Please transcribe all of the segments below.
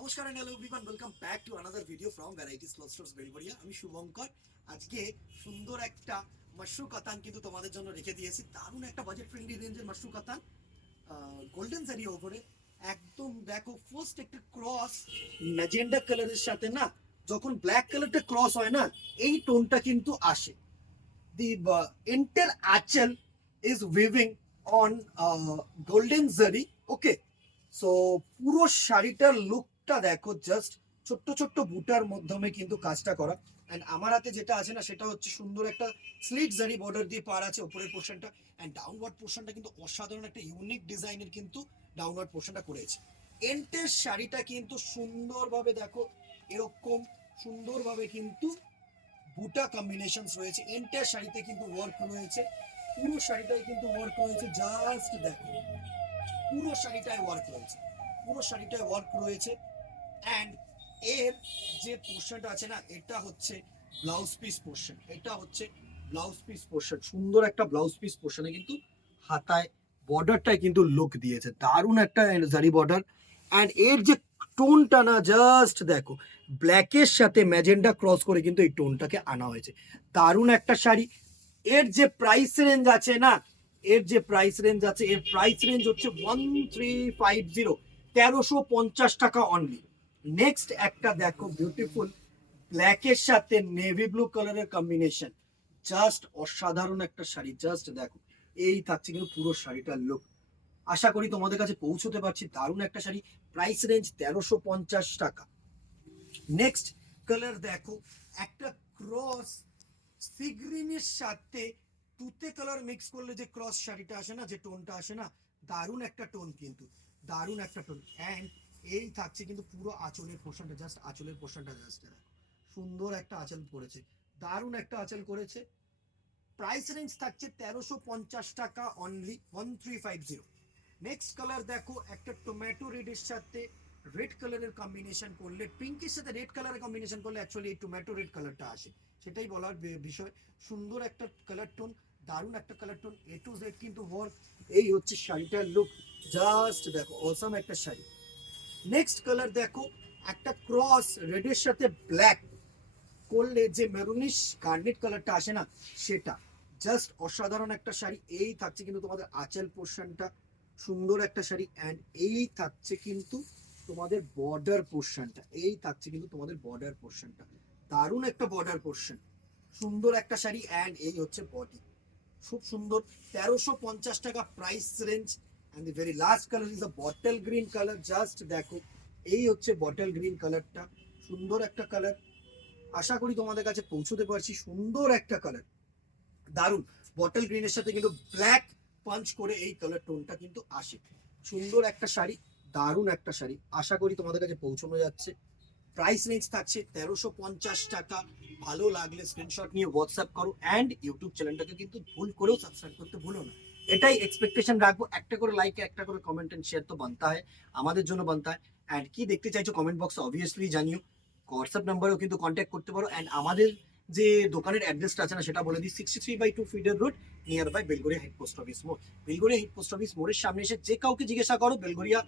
নমস্কার and hello everyone, welcome back to another video from varieties cloth stores Belgharia. আমি শুভঙ্কর। আজকে সুন্দর একটা মাশরু কাতান কিন্তু তোমাদের জন্য রেখে দিয়েছি। দারুণ একটা বাজেট ফ্রেন্ডলি রেঞ্জের মাশরু কাতান, গোল্ডেন জারি ওপরে একদম। দেখো ফার্স্ট একটা ক্রস ম্যাজেন্ডা কালারের সাথে না, যখন ব্ল্যাক কালারটা ক্রস হয় না, এই টোনটা কিন্তু আসে। দি এন্টার আঁচল ইজ উইভিং অন গোল্ডেন জারি। ওকে, সো পুরো শাড়িটার লুকটা দেখো, জাস্ট ছোট্ট ছোট্ট বুটার মাধ্যমে কিন্তু কাজটা করা। অ্যান্ড আমার হাতে যেটা আছে না, সেটা হচ্ছে সুন্দর একটা স্লিট জারি বর্ডার দিয়ে পার আছে উপরের পোর্শনটা। অ্যান্ড ডাউনওয়ার্ড পোর্শনটা কিন্তু অসাধারণ একটা ইউনিক ডিজাইনের কিন্তু ডাউনওয়ার্ড পোর্শনটা করেছে। এন্টের শাড়িটা কিন্তু সুন্দরভাবে দেখো, এরকম সুন্দরভাবে কিন্তু বুটা কম্বিনেশনস রয়েছে। এন্টার শাড়িতে কিন্তু ওয়ার্ক রয়েছে, পুরো শাড়িটাই কিন্তু ওয়ার্ক রয়েছে। জাস্ট দেখো, পুরো শাড়িটায় ওয়ার্ক রয়েছে, পুরো শাড়িটায় ওয়ার্ক রয়েছে। অ্যান্ড এর যে পোর্শনটা আছে না, এটা হচ্ছে ব্লাউজ পিস পোর্শন। এটা হচ্ছে ব্লাউজ পিস পোর্শন, সুন্দর একটা ব্লাউজ পিস পোর্শনে কিন্তু হাতায় বর্ডারটায় কিন্তু লুক দিয়েছে, দারুণ একটা জারি বর্ডার। অ্যান্ড এর যে টোনটা না, জাস্ট দেখো, ব্ল্যাকের সাথে ম্যাজেন্ডা ক্রস করে কিন্তু এই টোনটাকে আনা হয়েছে। দারুণ একটা শাড়ি। এর যে প্রাইস রেঞ্জ আছে না, এর যে প্রাইস রেঞ্জ আছে, এর প্রাইস রেঞ্জ হচ্ছে 1350, 1350 টাকা অনলি। নেক্সট একটা দেখো, বিউটিফুল ব্ল্যাকের সাথে নেভি ব্লু কালারের কম্বিনেশন, জাস্ট অসাধারণ একটা শাড়ি। জাস্ট দেখো, এই থাকছে কিন্তু পুরো শাড়িটার লুক। আশা করি তোমাদের কাছে পৌঁছতে পারছি। দারুণ একটা শাড়ি, প্রাইস রেঞ্জ 1350 টাকা। নেক্সট কালার দেখো, একটা ক্রস সি গ্রিনের সাথে তুতে কালার মিক্স করলে যে ক্রস শাড়িটা আসে না, যে টোনটা আসে না, দারুণ একটা টোন কিন্তু, দারুণ একটা টোন। অ্যান্ড এই থাকছে কিন্তু পুরো আঁচলের পোর্শনটা, জাস্ট আঁচলের পোর্শনটা জাস্ট দেখো, সুন্দর একটা আঁচল করেছে, দারুণ একটা আঁচল করেছে। প্রাইস রেঞ্জ থাকছে 1350 টাকা অনলি, 1350। নেক্সট কালার দেখো, একটা টমেটো রেডের সাথে রেড কালারের কম্বিনেশন করলে, পিঙ্কের সাথে রেড কালারের কম্বিনেশন করলে অ্যাকচুয়ালি এই টমেটো রেড কালারটা আসে, সেটাই বলার বিষয়। সুন্দর একটা কালার টোন, দারুণ একটা colour tone, A to Z কিন্তু ওয়ার্ক। এই হচ্ছে শাড়িটার লুক, জাস্ট দেখো, অসাম একটা শাড়ি। নেক্সট কালার দেখো, একটা ক্রস রেডের সাথে ব্ল্যাক করলে যে মেরুনিশ গার্নেট কালারটা আসে না, সেটা জাস্ট অসাধারণ একটা শাড়ি। এই থাকছে কিন্তু তোমাদের আঁচল পোর্শনটা, সুন্দর একটা শাড়ি। অ্যান্ড এই থাকছে কিন্তু তোমাদের বর্ডার পোর্শনটা, এই থাকছে কিন্তু তোমাদের বর্ডার পোর্শনটা, দারুণ একটা বর্ডার পোর্শন, সুন্দর একটা শাড়ি। অ্যান্ড এই হচ্ছে বডি, খুব সুন্দর। 1350 টাকা price range. And the very last colour is a bottle green colour. Just দেখো, এই হচ্ছে বটল গ্রিন কালারটা, সুন্দর একটা কালার। আশা করি তোমাদের কাছে পৌঁছতে পারছি। সুন্দর একটা কালার, দারুণ। বটল গ্রিনের সাথে কিন্তু ব্ল্যাক পাঞ্চ করে এই কালার টোনটা কিন্তু আসে। সুন্দর একটা শাড়ি, দারুণ একটা শাড়ি। আশা করি তোমাদের কাছে পৌঁছানো যাচ্ছে। প্রাইস রেঞ্জ থাকছে 1350 টাকা। ভালো লাগলে স্ক্রিনশট নিয়ে হোয়াটসঅ্যাপ করো। অ্যান্ড ইউটিউব চ্যানেলটাকে কিন্তু ভুল করেও সাবস্ক্রাইব করতে ভুলো না। এটাই এক্সপেকটেশন রাখবো। একটা করে লাইক, একটা করে কমেন্ট এন্ড শেয়ার তো বানতা হয়, আমাদের জন্য বানতা হয়। অ্যান্ড কি দেখতে চাইছো কমেন্ট বক্সে অবভিয়াসলি জানিও। হোয়াটসঅ্যাপ নাম্বারেও কিন্তু কন্ট্যাক্ট করতে পারো। অ্যান্ড আমাদের যে দোকানের অ্যাড্রেসটা আছে না, সেটা বলে দিই, 63/2 feeder road, near by Belgharia head post office মোড়। বেলগড়িয়া হেড পোস্ট অফিস মোড়ের সামনে এসে যে কাউকে জিজ্ঞাসা করো বেলগড়িয়া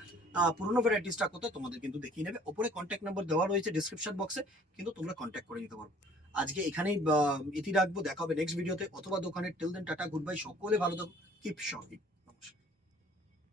পুরোনো ভ্যারাইটিসটা কোথায়, তোমাদের কিন্তু দেখিয়ে নেবে। ওপরে কন্ট্যাক্ট নাম্বার দেওয়া রয়েছে ডিসক্রিপশন বক্সে, কিন্তু তোমরা কন্ট্যাক্ট করে নিতে পারো। আজকে এখানেই ইতি রাখবো, দেখা হবে নেক্সট ভিডিওতে অথবা দোকানে। Till then tata, good bye, সকলে ভালো থাকো, কিপ শপিং।